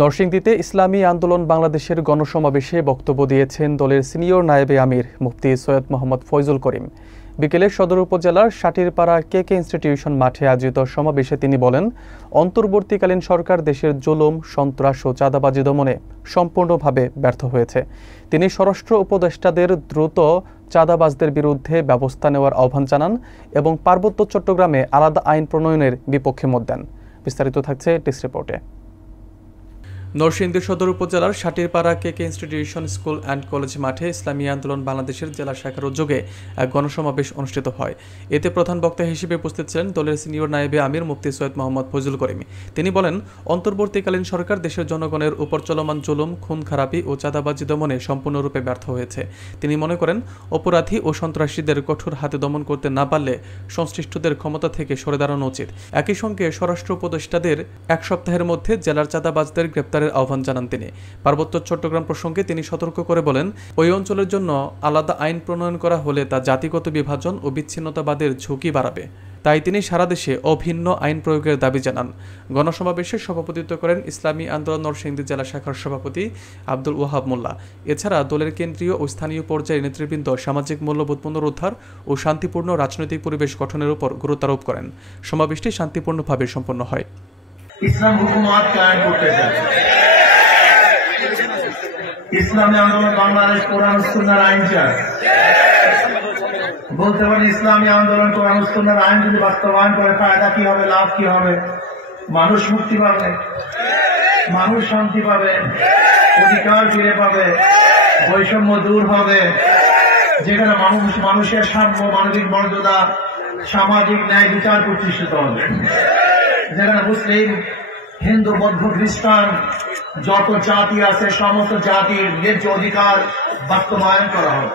নরসিংদীতে ইসলামী আন্দোলন বাংলাদেশের গণসমাবেশে বক্তব্য দিয়েছেন দলের সিনিয়র নায়েবে আমির মুফতি সৈয়দ মোহাম্মদ ফয়জুল করিম। বিকেলে সদর উপজেলার সাটিরপাড়া কেকে ইনস্টিটিউশন মাঠে আয়োজিত সমাবেশে তিনি বলেন, অন্তর্বর্তীকালীন সরকার দেশের জুলুম, সন্ত্রাস ও চাঁদাবাজি দমনে সম্পূর্ণভাবে ব্যর্থ হয়েছে। তিনি স্বরাষ্ট্র উপদেষ্টাদের দ্রুত চাঁদাবাজদের বিরুদ্ধে ব্যবস্থা নেওয়ার আহ্বান জানান এবং পার্বত্য চট্টগ্রামে আলাদা আইন প্রণয়নের বিপক্ষে মত দেন। বিস্তারিত থাকছে ডেস্ক রিপোর্টে। নরসিংদী সদর উপজেলার সাটিরপাড়া কেকে ইনস্টিটিউশন স্কুল অ্যান্ড কলেজ মাঠে ইসলামী আন্দোলন বাংলাদেশের জেলা শাখার উদ্যোগে এক গণসমাবেশ অনুষ্ঠিত হয়। এতে প্রধান বক্তা হিসেবে উপস্থিত ছিলেন দলের সিনিয়র নায়েবে আমির মুফতি সৈয়দ মোহাম্মদ ফয়জুল করিম। তিনি বলেন, অন্তর্বর্তীকালীন সরকার দেশের জনগণের উপর চলমান জুলুম, খুন খারাপি ও চাঁদাবাজি দমনে সম্পূর্ণরূপে ব্যর্থ হয়েছে। তিনি মনে করেন, অপরাধী ও সন্ত্রাসীদের কঠোর হাতে দমন করতে না পারলে সংশ্লিষ্টদের ক্ষমতা থেকে সরে দাঁড়ানো উচিত। একই সঙ্গে স্বরাষ্ট্র উপদেষ্টাদের এক সপ্তাহের মধ্যে জেলার চাঁদাবাজদের গ্রেপ্তারের আহ্বান জানান তিনি। পার্বত্য চট্টগ্রাম প্রসঙ্গে তিনি সতর্ক করে বলেন, ওই অঞ্চলের জন্য আলাদা আইন প্রণয়ন করা হলে তা জাতিগত বিভাজন ও বিচ্ছিন্নতাবাদের ঝুঁকি বাড়াবে। তাই তিনি সারা দেশে অভিন্ন আইন প্রয়োগের দাবি জানান। গণসমাবেশে সভাপতিত্ব করেন ইসলামী আন্দোলন নরসিংদী জেলা শাখার সভাপতি আব্দুল ওয়াহাব মোল্লা। এছাড়া দলের কেন্দ্রীয় ও স্থানীয় পর্যায়ের নেতৃবৃন্দ সামাজিক মূল্যবোধ পুনরুদ্ধার ও শান্তিপূর্ণ রাজনৈতিক পরিবেশ গঠনের উপর গুরুত্ব আরোপ করেন। সমাবেশটি শান্তিপূর্ণভাবে সম্পন্ন হয়। ইসলাম হুকুমত কায়েম করতে চায়। ইসলামী আন্দোলন বাংলাদেশ কোরআন সুন্নাহর আইন চায়। বলতে পারেন, ইসলামী আন্দোলন কোরআন সুন্নাহর আইন যদি বাস্তবায়ন করে ফায়দা কি হবে, লাভ কি হবে? মানুষ মুক্তি পাবে, মানুষ শান্তি পাবে, অধিকার ফিরে পাবে, বৈষম্য দূর হবে। যেখানে মানুষের সাম্য, মানবিক মর্যাদা, সামাজিক ন্যায় বিচার প্রতিষ্ঠিত হবে। যেখানে মুসলিম, হিন্দু, বৌদ্ধ, খ্রিস্টান যত জাতি আছে সমস্ত জাতির ন্যায্য অধিকার বাস্তবায়ন করা হবে।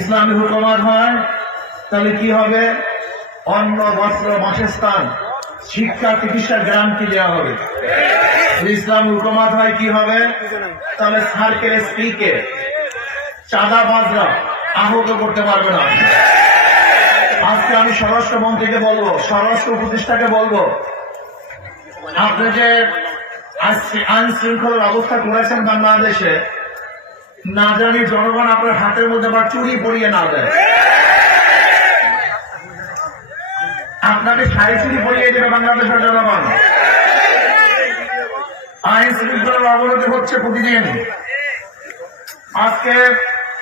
ইসলামী হুকুমত হয় তাহলে কি হবে? অন্ন, বস্ত্র, বাসস্থান, শিক্ষা, চিকিৎসার গ্যারান্টি দেওয়া হবে। ইসলামী হুকুমত হয় কি হবে? তাহলে সার্কেল স্ত্রীকে চাঁদাবাজরা আহত করতে পারবে না। আজকে আমি স্বরাষ্ট্রমন্ত্রীকে বলবো, স্বরাষ্ট্র উপদেষ্টাকে বলবো, আপনি যে আইন শৃঙ্খলার অবস্থা করেছেন বাংলাদেশে, না জানি জনগণ আপনার হাতের মধ্যে আবার চুরি পরিয়ে না দেয়। আপনাকে শাড়ি চুরি পরিয়ে দেবে বাংলাদেশের জনগণ। আইন শৃঙ্খলার অবনতি হচ্ছে প্রতিদিন। আজকে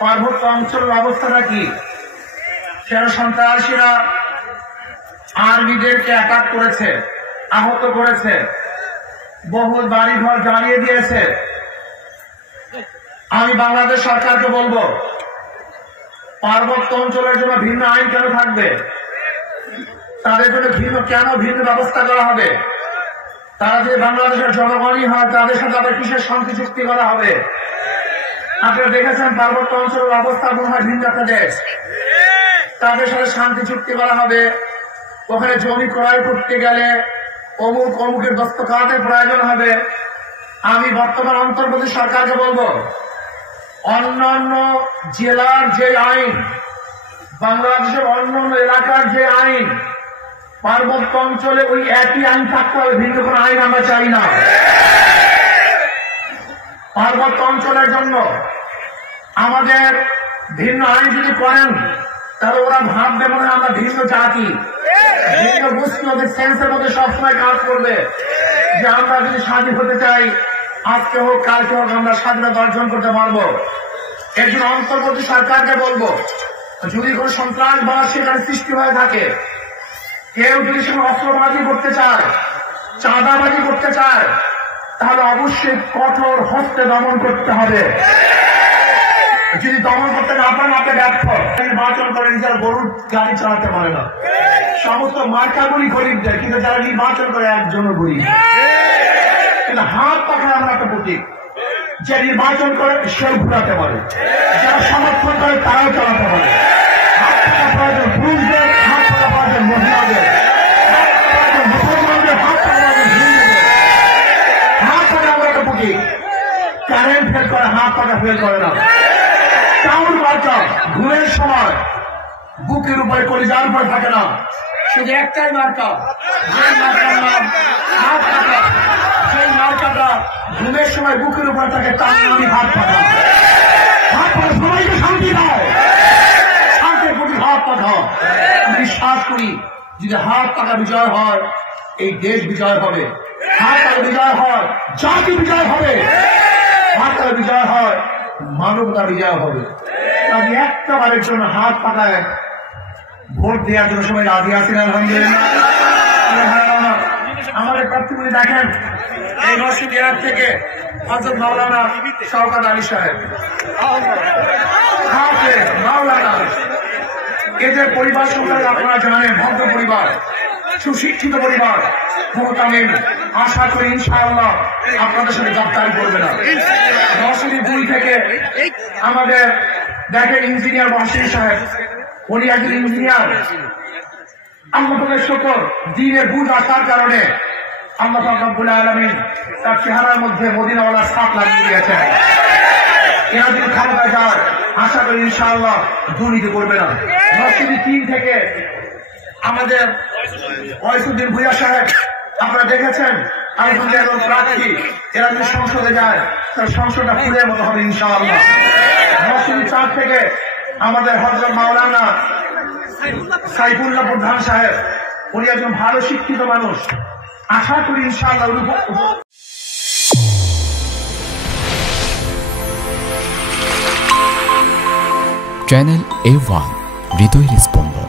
পার্বত্য অঞ্চলের অবস্থাটা কি? সেরা সন্ত্রাসীরা আর্মিদেরকে অ্যাটাক করেছে, আহত করেছে, বহু বাড়িঘর জ্বালিয়ে দিয়েছে। আমি বাংলাদেশ সরকারকে বলবো, পার্বত্য অঞ্চলের জন্য ভিন্ন আইন কেন থাকবে? তাদের জন্য ভিন্ন ব্যবস্থা করা হবে? তারা যে বাংলাদেশের জনগণই হয়, তাদের সাথে আবার কিসের শান্তি চুক্তি করা হবে? আপনারা দেখেছেন পার্বত্য অঞ্চলের অবস্থা মনে হয় ভিন্ন একটা দেশ। তাদের সাথে শান্তি চুক্তি করা হবে। ওখানে জমি ক্রয় করতে গেলে অমুকের দস্তখতের প্রয়োজন হবে। আমি বর্তমান অন্তর্বর্তী সরকারকে বলবো, অন্যান্য জেলার যে আইন, বাংলাদেশের অন্যান্য এলাকার যে আইন, পার্বত্য অঞ্চলে ওই একই আইন থাকতে হবে। ভিন্ন কোন আইন আমরা চাই না। পার্বত্য অঞ্চলের জন্য আমাদের ভিন্ন আইন যদি করেন, তাহলে ওরা ভাববে মনে হয় আমরা ভিন্ন জাতি, ভিন্ন গোষ্ঠী। ওদের সেন্সের মধ্যে সবসময় কাজ করবে যে আমরা যদি স্বাধীন হতে চাই, আজকে হোক কালকে হোক আমরা স্বাধীনতা অর্জন করতে পারবো। এর জন্য অন্তর্বর্তী সরকারকে বলবো, যদি কোন সন্ত্রাসবাদ সেখানে সৃষ্টি হয়ে থাকে, কেউ যদি সেখানে অস্ত্রবাজি করতে চায়, চাঁদাবাজি করতে চায়, তাহলে অবশ্যই কঠোর হস্তে দমন করতে হবে। যদি দমন করতে না পারেন, আপনি ব্যর্থ। নির্বাচন করে নিজের গরুর গাড়ি চালাতে পারে না। সমস্ত মার্কাগুলি গরিবদের, কিন্তু যারা নির্বাচন করে একজনও গরিব। কিন্তু হাত পাখায় আমরা একটা প্রতীক, যে নির্বাচন করে সেও ঘুরাতে পারে, যারা সমর্থন করে তারাও চালাতে পারে। হাত পাখা প্রয়োজন পুরুষদের, হাত পাখা প্রয়োজন মহিলাদের, মুসলমানদের, হাত পাখা প্রয়োজন হিন্দুদের। হাত পাখা আমরা একটা প্রতীক। কারেন্ট ফেল করে, হাত পাখা ফেল করে না। টাউন মার্কা ঘুরের সময় বুকের উপরে, কলিজার উপরে থাকে না, শুধু একটাই মার্কা, যে মার্কার নাম হাত পাখা। সেই মার্কাটা ঘুমের সময় বুকের উপর তাকে তার নামে হাত পাঠাও, হাত পাঠাও, সবাইকে শান্তি দাও, শান্তির প্রতি হাত পাঠাও। আমি বিশ্বাস করি যদি হাত পাকা বিজয় হয় এই দেশ বিজয় হবে, হাত পাকা বিজয় হয় জাতি বিজয় হবে, হাত পাকা বিজয় হয় মানবতা বিজয় হবে। আমি একটা বারের জন্য হাত পাকায় ভোট দেওয়ার জন্য সবাই রাজি আছেন আলহামদুলিল্লাহ। আমাদের প্রার্থীগুলি দেখেন, এই নরসিংদীহাট থেকে হযরত মাওলানা শওকত আলী সাহেব, হাফেজ মাওলানা, এদের পরিবার সম্পর্কে আপনারা জানেন, ভদ্র পরিবার, সুশিক্ষিত পরিবার, মোহতামিম। আশা করি ইনশাআল্লাহ আপনাদের সাথে গাদ্দারি করবে না। নরসিংদী 2 থেকে আমাদের দেখেন ইঞ্জিনিয়ার মহসিন সাহেব, উনি একজন ইঞ্জিনিয়ার। আল্লাহ তাআলার শুকর, দ্বীনের বুঝ আসার কারণে আল্লাহ পাক রব্বুল আলামিন তার চেহারার মধ্যে মদিনাওয়ালার ছাপ লাগিয়ে দিয়েছেন। এরা যদি ক্ষমতা যায় আশা করি ইনশাআল্লাহ দুর্নীতি করবে না। নরসিংদী 3 থেকে আমাদের ওয়াইসুদ্দিন ভূঁইয়া সাহেব, আপনারা দেখেছেন আলহামদুলিল্লাহ প্রার্থী। এরা যদি সংসদে যায় তার সংসদটা ফুলের মতো হবে ইনশাআল্লাহ। নরসিংদী 4 থেকে আমাদের হযরত মাওলানা সাইফুল্লাহ প্রধান সাহেব, উনি একজন ভালো শিক্ষিত মানুষ। আশা করি ইনশাআল্লাহ চ্যানেল A1 হৃদয়ের স্পন্দন।